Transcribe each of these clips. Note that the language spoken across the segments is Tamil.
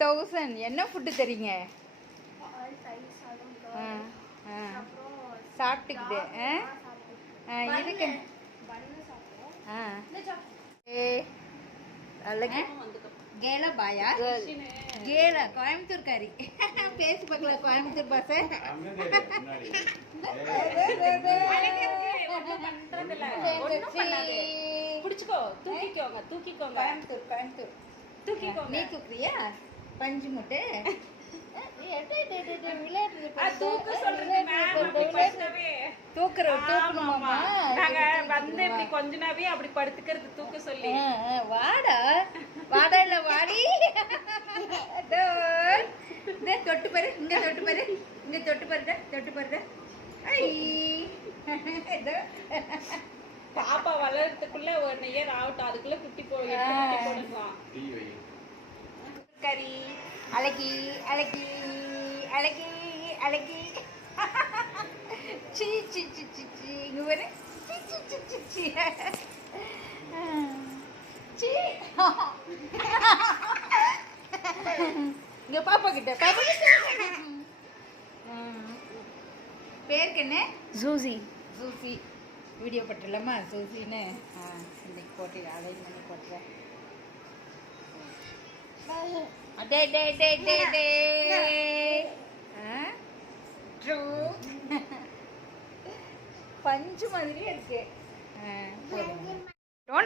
1000 என்ன ஃபுட்டு தரீங்க? சாப்பிட்டுக்கிட்டு இதுக்கு அழகு கேலா பாயா கேலா கோயம்புத்தூர்காரி பேசி பார்க்கல கோயம்புத்தூர் பாச பிடிச்சுக்கோ தூக்கிக்கோங்க தூக்கிக்கோங்க கோயம்புத்தூர் கோயம்புத்தூர் தூக்கிக்கோங்க நீ தூக்குறியா பஞ்சு முட்டை கொஞ்ச நாவே அப்படி படுத்துக்கிறது தூக்க சொல்லி வாடா வாடா இல்ல வாடி தொட்டு பாரு இங்க தொட்டு பாரு இங்க தொட்டு பாருடா தொட்டு பாருடா பாப்பா வளர்றதுக்குள்ள 1 இயர் ஆகட்டும் அதுக்குள்ள குட்டி போடலாம் கறி அழகி அழகி அழகி அழகி C C C C C இங்க வர C C C C C C இங்க பாப்பா கிட்ட பேருக்கு என்ன? ஜூசி ஜூசி வீடியோ போட்டுடலாமா ஜூசின்னு இன்னைக்கு போட்டு அலைன் பண்ணி போட்டுறேன். டே டே டே டே டே பஞ்சு மாதிரியே இருக்கு.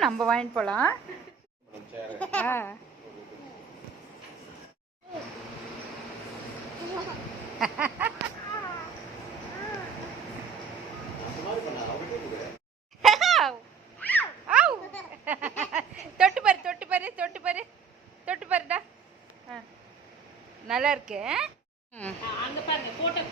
நம்ம வாங்கிட்டு போலாம். தொட்டு பாரு தொட்டு பாரு தொட்டு பாரு தொட்டு பாருடா நல்லா இருக்கு. அங்க பாருங்க போட்டோ